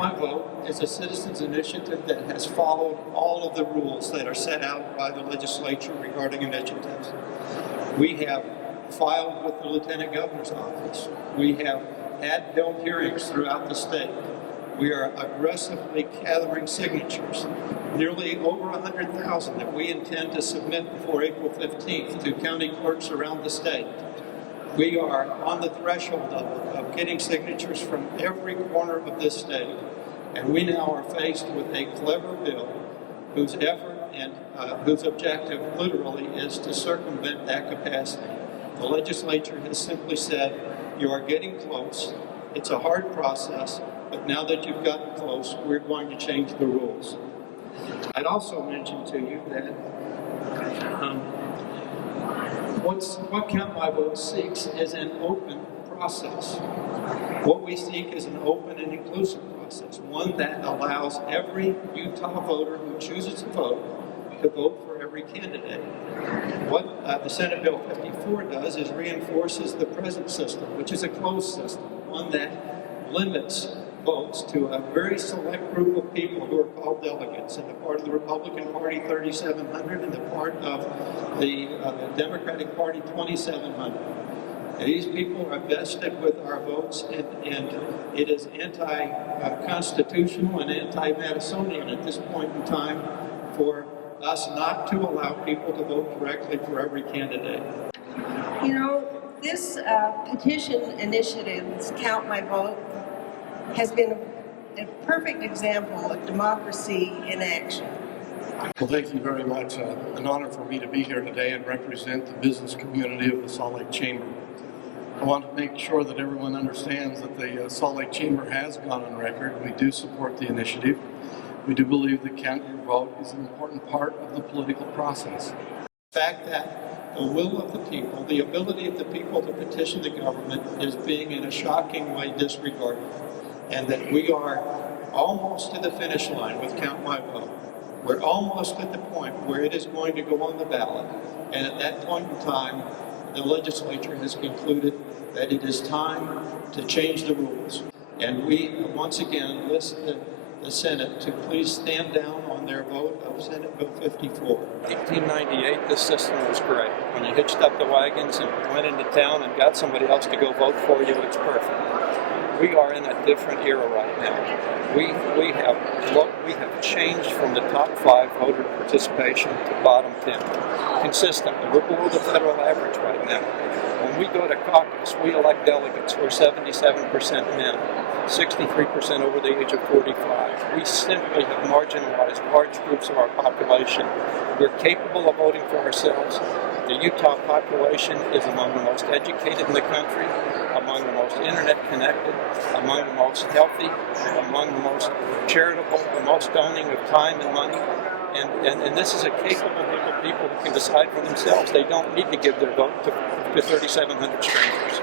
CountMyVote is a citizens initiative that has followed all of the rules that are set out by the legislature regarding initiatives. We have filed with the Lieutenant Governor's office. We have had held hearings throughout the state. We are aggressively gathering signatures, nearly over 100,000 that we intend to submit before April 15th to county clerks around the state. We are on the threshold of getting signatures from every corner of this state, and we now are faced with a clever bill whose effort and whose objective literally is to circumvent that capacity. The legislature has simply said, you are getting close. It's a hard process, but now that you've gotten close, we're going to change the rules. I'd also mention to you that what CountMyVote seeks is an open process. What we seek is an open and inclusive process, one that allows every Utah voter who chooses to vote for every candidate. What the Senate Bill 54 does is reinforces the present system, which is a closed system, one that limits votes to a very select group of people who are called delegates, and the part of the Republican Party 3,700 and the part of the Democratic Party 2,700. These people are vested with our votes, and it is anti-constitutional and anti-Madisonian at this point in time for us not to allow people to vote directly for every candidate. You know, this petition initiative, Count My Vote, has been a perfect example of democracy in action. Well, thank you very much. An honor for me to be here today and represent the business community of the Salt Lake Chamber. I want to make sure that everyone understands that the Salt Lake Chamber has gone on record. We do support the initiative. We do believe that Count Your Vote is an important part of the political process. The fact that the will of the people, the ability of the people to petition the government is being in a shocking way disregarded, and that we are almost to the finish line with Count My Vote. We're almost at the point where it is going to go on the ballot, and at that point in time, the legislature has concluded that it is time to change the rules. And we once again list the Senate to please stand down on their vote of Senate Bill 54. 1898, this system was great. When you hitched up the wagons and went into town and got somebody else to go vote for you, it's perfect. We are in a different era right now. We have changed from the top 5 voter participation to bottom 10 consistently. We're below the federal average right now. When we go to caucus, we elect delegates who are 77% men, 63% over the age of 45. We simply have marginalized large groups of our population. We're capable of voting for ourselves. The Utah population is among the most educated in the country, among the most internet connected, among the most healthy, among the most charitable, the most owning of time and money. And this is a capable group of people who can decide for themselves. They don't need to give their vote to 3,700 strangers.